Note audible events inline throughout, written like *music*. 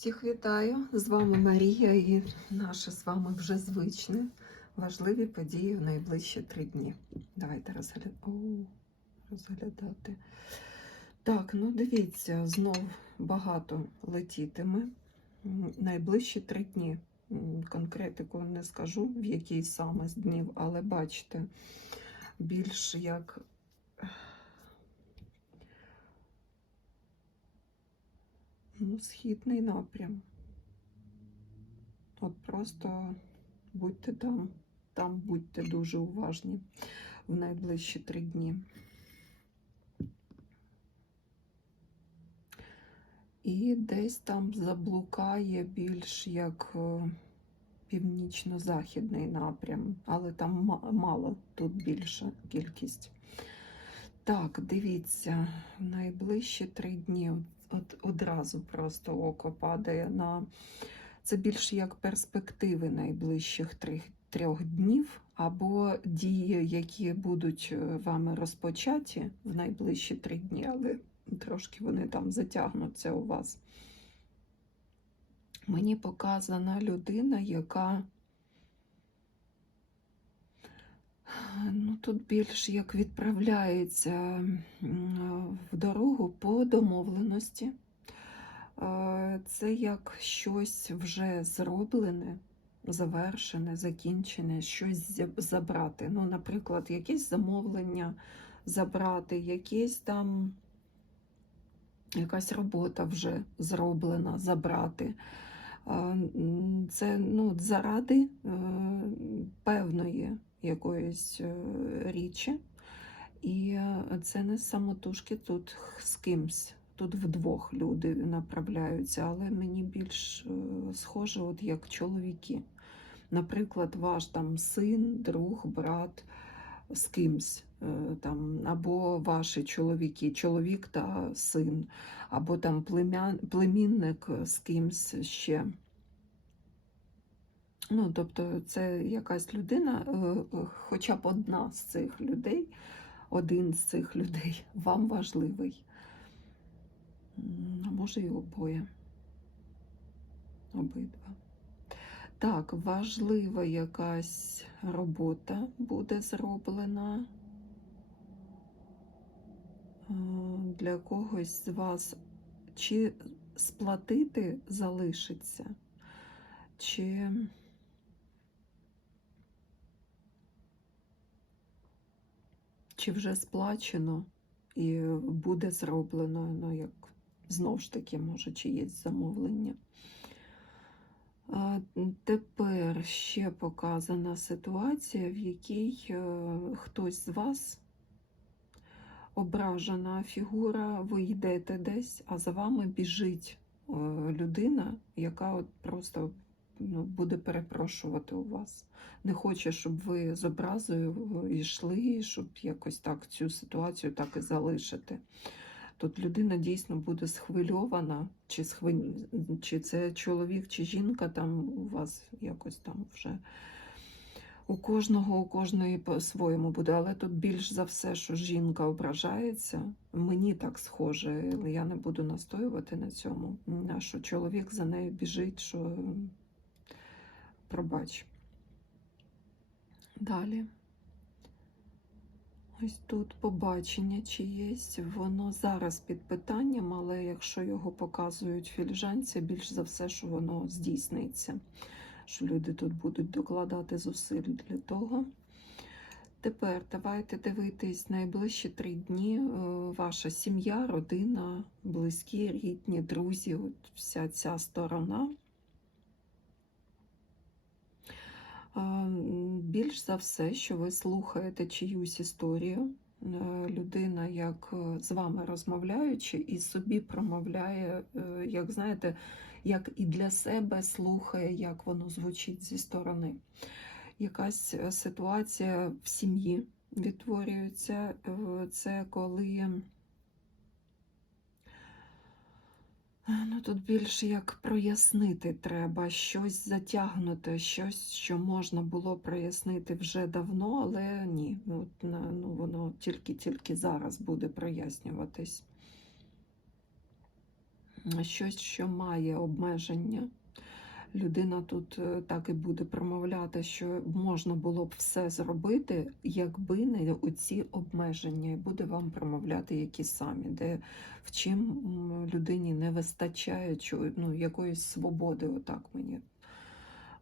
Всіх вітаю! З вами Марія і наше з вами вже звичне важливі події в найближчі три дні. Давайте розгля... О, розглядати. Так, ну дивіться, знов багато летітиме. Найближчі три дні. Конкретику не скажу, в який саме з днів, але бачите, більш як Ну, східний напрям. От просто будьте там, там будьте дуже уважні в найближчі три дні. І десь там заблукає більш як е, північно-західний напрям, але там мало, тут більша кількість. Так, дивіться, найближчі три дні от, одразу просто око падає на це більше як перспективи найближчих трьох, трьох днів, або дії, які будуть е, вами розпочаті в найближчі три дні, але трошки вони там затягнуться у вас. Мені показана людина, яка Ну, тут більш як відправляється в дорогу по домовленості. Це як щось вже зроблене, завершене, закінчене, щось забрати. Ну, наприклад, якесь замовлення забрати, якесь там якась робота вже зроблена, забрати. Це ну, заради е, певної якоїсь е, річі. І е, це не самотужки тут з кимсь. Тут вдвох люди направляються, але мені більш е, схоже, от як чоловіки. Наприклад, ваш там син, друг, брат з кимсь, там, або ваші чоловіки, чоловік та син, або там племінник з кимсь ще. Ну, тобто, це якась людина, е, е, хоча б одна з цих людей, один з цих людей *laughs* вам важливий. А може і обоє. Обидва. Так, важлива якась робота буде зроблена. Е, Для когось з вас чи сплатити залишиться, чи чи вже сплачено і буде зроблено, ну як знову ж таки, може, чи є замовлення. Тепер ще показана ситуація, в якій е, хтось з вас ображена фігура, ви йдете десь, а за вами біжить е, людина, яка от просто ну, буде перепрошувати у вас. Не хоче, щоб ви з образою е, йшли, щоб якось так цю ситуацію так і залишити. Тут людина дійсно буде схвильована, чи, схвиль... чи це чоловік, чи жінка, там у вас якось там вже у кожного, у кожної по-своєму буде, але тут більш за все, що жінка ображається, мені так схоже, я не буду настоювати на цьому. Що чоловік за нею біжить, що пробач. Далі. Ось тут побачення чиєсь, воно зараз під питанням, але якщо його показують філіжанці, більш за все, що воно здійсниться, що люди тут будуть докладати зусиль для того. Тепер давайте дивитись найближчі три дні. е, Ваша сім'я, родина, близькі, рідні, друзі, от вся ця сторона. Е, м, Більш за все, що ви слухаєте чиюсь історію, е, людина, як е, з вами розмовляючи, і собі промовляє, е, як знаєте, як і для себе слухає, як воно звучить зі сторони. Якась ситуація в сім'ї відтворюється. Це коли. Ну, тут більше як прояснити треба, щось затягнути, щось, що можна було прояснити вже давно, але ні, от, ну, воно тільки-тільки зараз буде прояснюватись. щось, що має обмеження. Людина тут е, так і буде промовляти, що можна було б все зробити, якби не оці обмеження, і буде вам промовляти які самі, де в чим людині не вистачає ну, якоїсь свободи, отак мені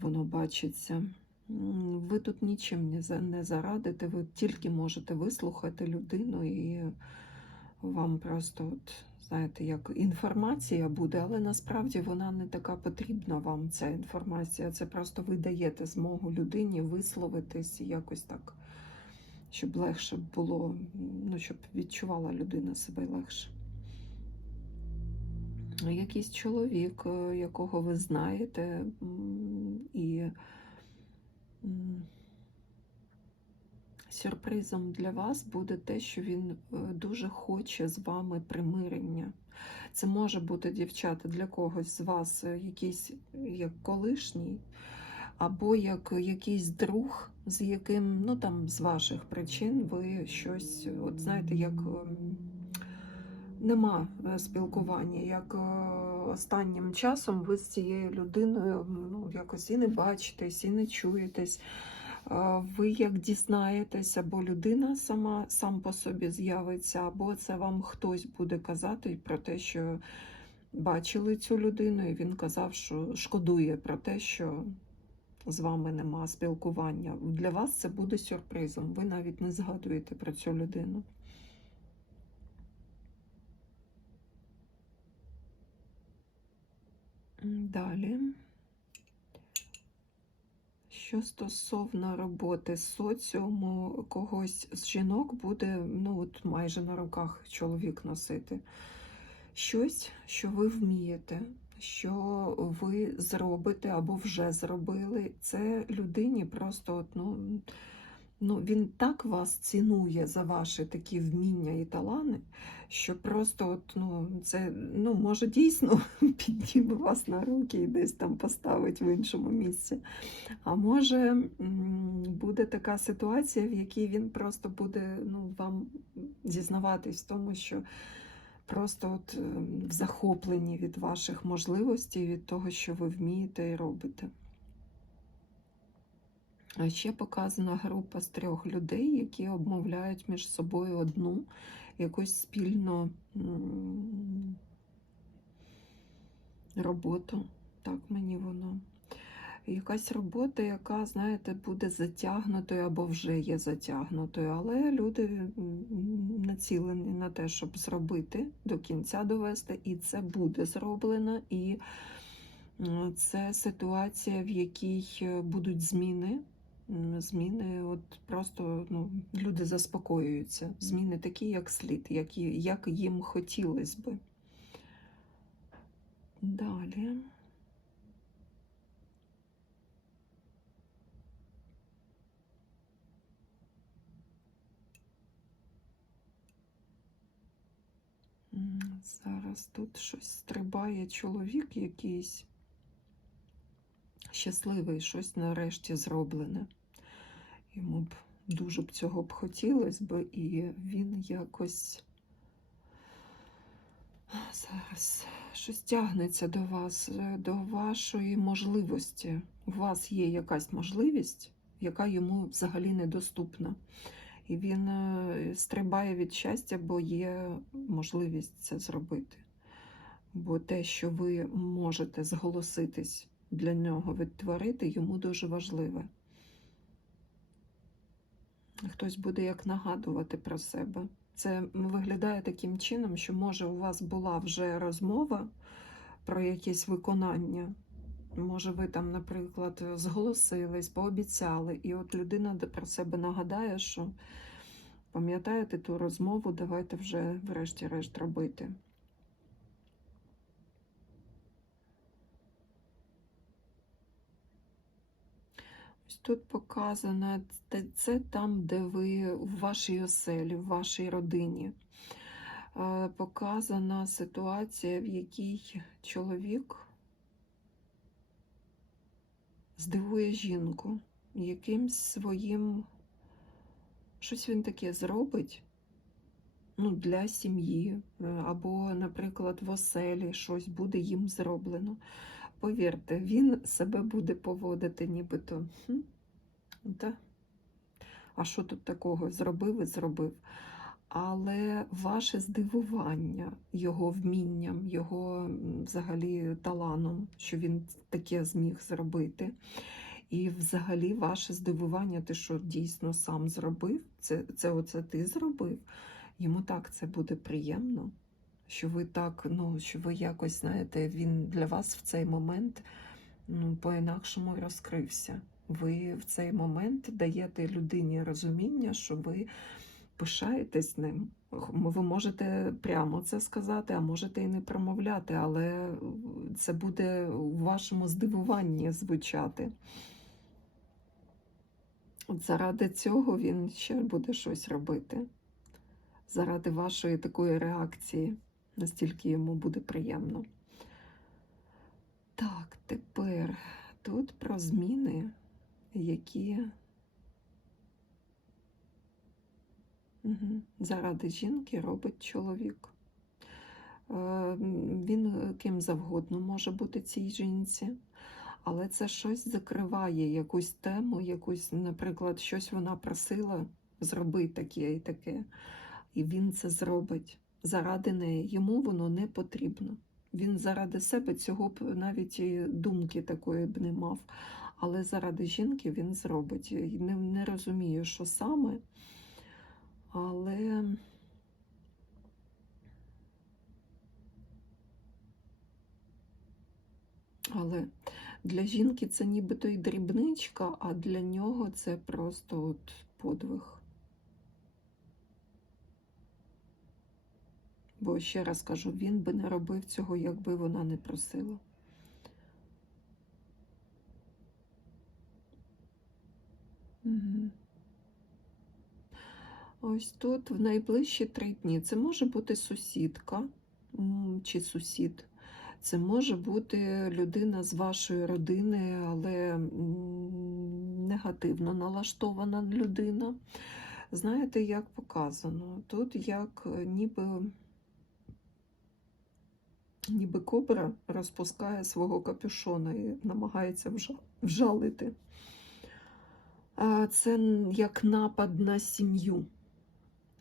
воно бачиться. Ви тут нічим не не зарадите, ви тільки можете вислухати людину і вам просто, от, знаєте, як інформація буде, але насправді вона не така потрібна вам, ця інформація. Це просто ви даєте змогу людині висловитись якось так, щоб легше було, ну, щоб відчувала людина себе легше. Якийсь чоловік, е, якого ви знаєте, і сюрпризом для вас буде те, що він е, дуже хоче з вами примирення. Це може бути, дівчата, для когось з вас е, якийсь як колишній, або як якийсь друг, з яким, ну там з ваших причин ви щось, от знаєте, як ем, нема е, спілкування, як е, останнім часом ви з цією людиною ну, якось і не бачитесь, і не чуєтесь. Ви як дізнаєтесь, або людина сама сам по собі з'явиться, або це вам хтось буде казати про те, що бачили цю людину, і він казав, що шкодує про те, що з вами нема спілкування. Для вас це буде сюрпризом. Ви навіть не згадуєте про цю людину. Далі. Що стосовно роботи соціуму, когось з жінок буде ну, от майже на руках чоловік носити. Щось, що ви вмієте, що ви зробите або вже зробили. Це людині просто от, ну, ну, він так вас цінує за ваші такі вміння і талани, що просто от, ну, це ну, може дійсно *laughs* підніме вас на руки і десь там поставить в іншому місці. А може буде така ситуація, в якій він просто буде ну, вам зізнаватись в тому, що просто от е, в захопленні від ваших можливостей, від того, що ви вмієте і робите. Ще показана група з трьох людей, які обмовляють між собою одну якусь спільну роботу. Так мені воно. Якась робота, яка, знаєте, буде затягнутою або вже є затягнутою, але люди націлені на те, щоб зробити до кінця довести, і це буде зроблено. І це ситуація, в якій е, будуть зміни. Зміни, от просто ну, люди заспокоюються. Зміни такі, як слід, як, як їм хотілося би. Далі. Зараз тут щось стрибає чоловік якийсь щасливий, щось нарешті зроблене. Йому б дуже б цього б хотілося б, і він якось зараз щось тягнеться до вас, до вашої можливості. У вас є якась можливість, яка йому взагалі недоступна. І він е, стрибає від щастя, бо є можливість це зробити. Бо те, що ви можете зголоситись для нього відтворити, йому дуже важливе. Хтось буде як нагадувати про себе. Це виглядає таким чином, що може у вас була вже розмова про якесь виконання. Може, ви там, наприклад, зголосились, пообіцяли, і от людина про себе нагадає, що пам'ятаєте ту розмову, давайте вже врешті-решт робити. Ось тут показано це там, де ви в вашій оселі, в вашій родині. Е, Показана ситуація, в якій чоловік здивує жінку якимсь своїм. Щось він таке зробить. ну, для сім'ї, е, або, наприклад, в оселі щось буде їм зроблено. Повірте, він себе буде поводити, нібито. «Хм, та, а що тут такого? Зробив і зробив. Але ваше здивування його вмінням, його взагалі таланом, що він таке зміг зробити. І взагалі ваше здивування, ти що дійсно сам зробив, це, це оце ти зробив. Йому так це буде приємно, що ви так, ну, що ви якось, знаєте, він для вас в цей момент ну, по-інакшому розкрився. Ви в цей момент даєте людині розуміння, що ви пишаєтесь ним. Ви можете прямо це сказати, а можете і не промовляти, але це буде у вашому здивуванні звучати. От заради цього він ще буде щось робити. Заради вашої такої реакції, настільки йому буде приємно. Так, тепер тут про зміни, які. Заради жінки робить чоловік. Е, Він ким завгодно може бути цій жінці, але це щось закриває якусь тему, якусь, наприклад, щось вона просила зроби таке і таке. І він це зробить заради неї. Йому воно не потрібно. Він заради себе цього б навіть і думки такої б не мав. Але заради жінки він зробить. Не, не розумію, що саме. Але але для жінки це нібито й дрібничка, а для нього це просто от подвиг. Бо ще раз кажу, він би не робив цього, якби вона не просила. Ось тут в найближчі три дні. Це може бути сусідка чи сусід. Це може бути людина з вашої родини, але негативно налаштована людина. Знаєте, як показано? Тут як ніби, ніби кобра розпускає свого капюшона і намагається вжалити. Це як напад на сім'ю.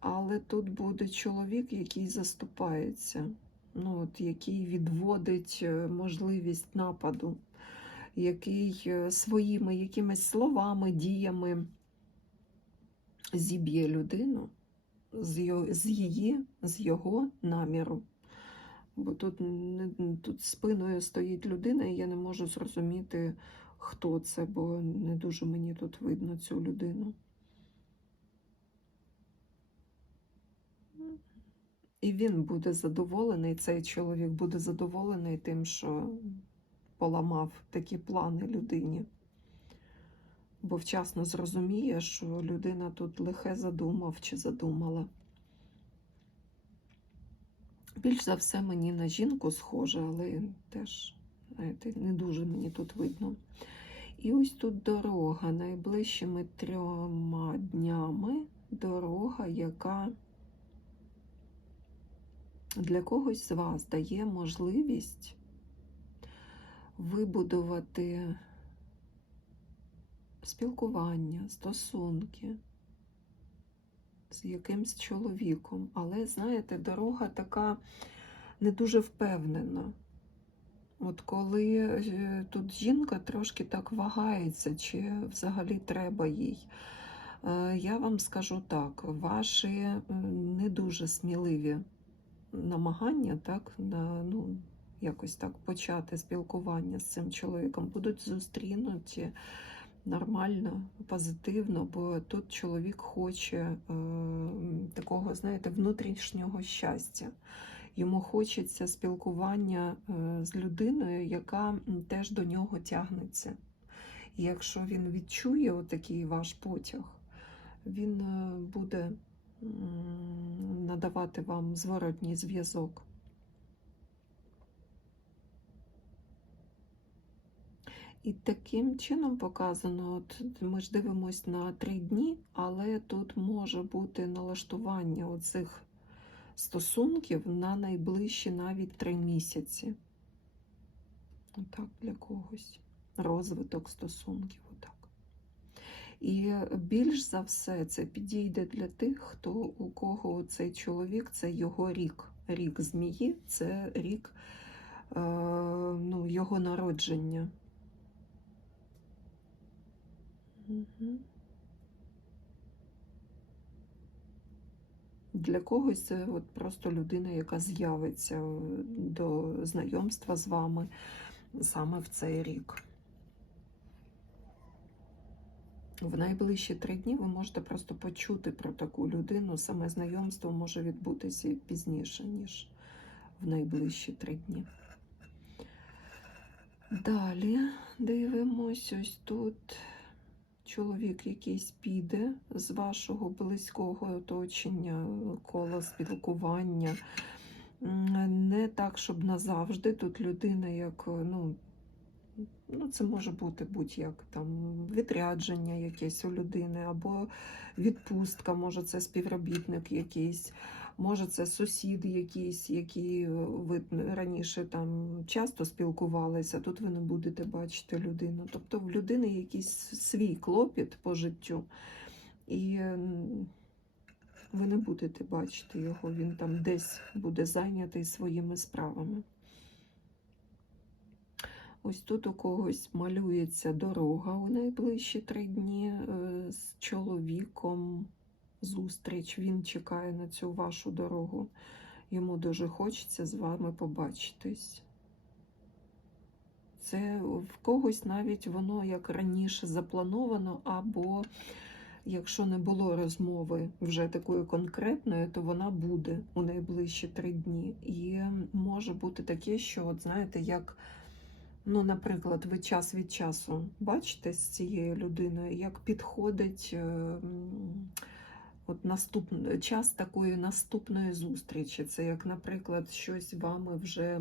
Але тут буде чоловік, який заступається, ну, от, який відводить е, можливість нападу, який е, своїми якимись словами, діями зіб'є людину з її, з його наміру. Бо тут, тут спиною стоїть людина, і я не можу зрозуміти, хто це, бо не дуже мені тут видно цю людину. І він буде задоволений, цей чоловік буде задоволений тим, що поламав такі плани людині. Бо вчасно зрозуміє, що людина тут лихе задумав чи задумала. Більш за все мені на жінку схоже, але теж, знаєте, не дуже мені тут видно. І ось тут дорога найближчими трьома днями дорога, яка для когось з вас дає можливість вибудувати спілкування, стосунки з якимсь чоловіком. Але, знаєте, дорога така не дуже впевнена. От коли е, тут жінка трошки так вагається, чи взагалі треба їй. Е, Я вам скажу так, ваші е, не дуже сміливі намагання, так, на, ну, якось так почати спілкування з цим чоловіком, будуть зустрінуті нормально, позитивно, бо тут чоловік хоче е, такого, знаєте, внутрішнього щастя. Йому хочеться спілкування е, з людиною, яка теж до нього тягнеться. І якщо він відчує отакий ваш потяг, він е, буде надавати вам зворотній зв'язок. І таким чином показано, от ми ж дивимось на три дні, але тут може бути налаштування оцих стосунків на найближчі навіть три місяці. Отак для когось. Розвиток стосунків. Отак. І більш за все це підійде для тих, хто у кого цей чоловік це його рік. Рік змії це рік е, ну, його народження. Для когось це от просто людина, яка з'явиться е, до знайомства з вами саме в цей рік. В найближчі три дні ви можете просто почути про таку людину. Саме знайомство може відбутися пізніше, ніж в найближчі три дні. Далі дивимось ось тут. Чоловік якийсь піде з вашого близького оточення, кола спілкування. Не так, щоб назавжди. Тут людина, як ну, ну це може бути будь-як там відрядження якесь у людини, або відпустка, може це співробітник якийсь, може це сусід якийсь, який ви раніше там часто спілкувалися, тут ви не будете бачити людину. Тобто в людини якийсь свій клопіт по життю. І ви не будете бачити його, він там десь буде зайнятий своїми справами. Ось тут у когось малюється дорога у найближчі три дні е, з чоловіком. Зустріч. Він чекає на цю вашу дорогу. Йому дуже хочеться з вами побачитись. Це в когось навіть воно як раніше заплановано, або якщо не було розмови вже такої конкретної, то вона буде у найближчі три дні. І може бути таке, що, от знаєте, як, ну, наприклад, ви час від часу бачите з цією людиною, як підходить. е, От наступ... час такої наступної зустрічі. Це як, наприклад, щось вами вже,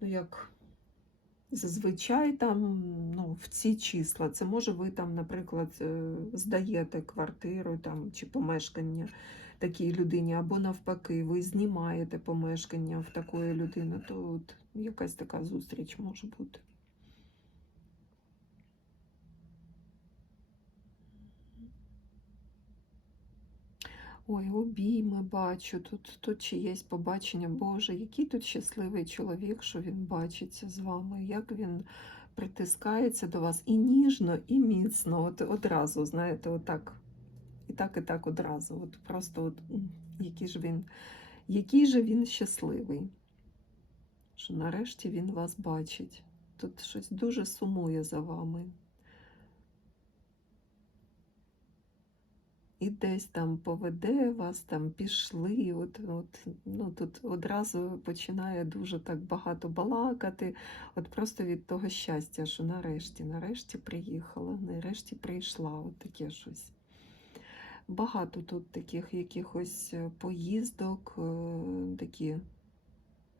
ну як зазвичай там ну, в ці числа. Це може ви там, наприклад, е, здаєте квартиру там, чи помешкання такій людині, або навпаки, ви знімаєте помешкання в такої людини, то от якась така зустріч може бути. Ой, обійми бачу, тут, тут чиєсь побачення. Боже, який тут щасливий чоловік, що він бачиться з вами, як він притискається до вас і ніжно, і міцно. От одразу, знаєте, отак. І так, і так одразу. От Просто от, який ж він, який же він щасливий, що нарешті він вас бачить. Тут щось дуже сумує за вами. І десь там поведе вас, там пішли. От, от, ну, Тут одразу починає дуже так багато балакати. От просто від того щастя, що нарешті, нарешті приїхала, нарешті прийшла. От таке щось. Багато тут таких якихось е, поїздок, е, такі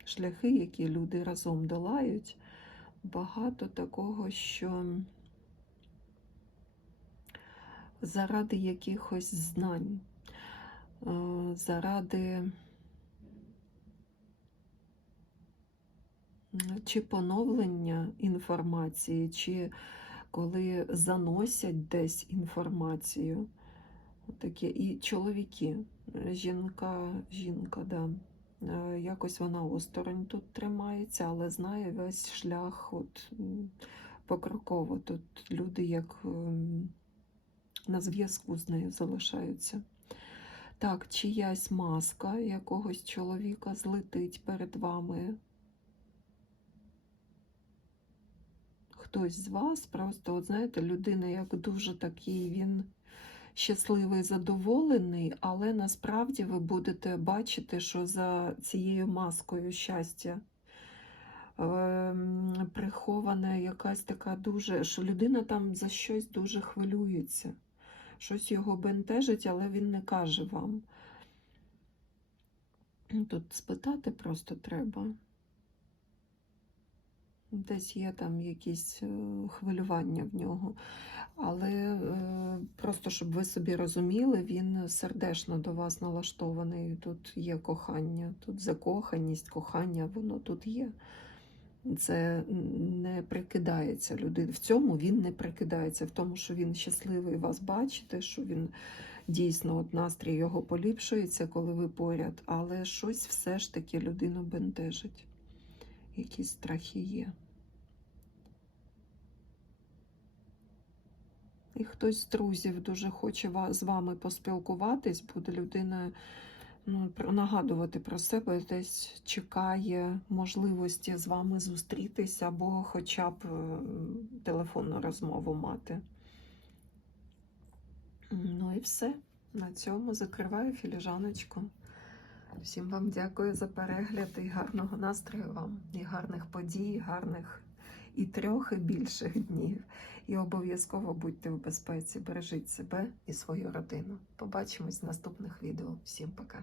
шляхи, які люди разом долають. Багато такого, що заради якихось знань, е, заради чи поновлення інформації, чи коли заносять десь інформацію. Таке. І чоловіки, жінка, жінка, да. Е, Якось вона осторонь тут тримається, але знає весь шлях от, покроково. Тут люди як ем, на зв'язку з нею залишаються. Так, чиясь маска якогось чоловіка злетить перед вами. Хтось з вас, просто, от знаєте, людина, як дуже такий, він щасливий, задоволений, але насправді ви будете бачити, що за цією маскою щастя ем, прихована якась така дуже, що людина там за щось дуже хвилюється щось його бентежить, але він не каже вам. Тут спитати просто треба. десь є там якісь е, хвилювання в нього. Але е, просто щоб ви собі розуміли, він сердечно до вас налаштований. Тут є кохання, тут закоханість, кохання, воно тут є. Це не прикидається людина. В цьому він не прикидається, в тому, що він щасливий вас бачити, що він дійсно от настрій його поліпшується, коли ви поряд, але щось все ж таки людину бентежить. Якісь страхи є. І хтось з друзів дуже хоче з вами поспілкуватись, буде людина ну, нагадувати про себе, десь чекає можливості з вами зустрітися або хоча б е, телефонну розмову мати. Ну і все. На цьому закриваю філіжаночку. Всім вам дякую за перегляд і гарного настрою вам, і гарних подій, гарних і трьох, і більших днів. І обов'язково будьте в безпеці, бережіть себе і свою родину. Побачимось в наступних відео. Всім пока!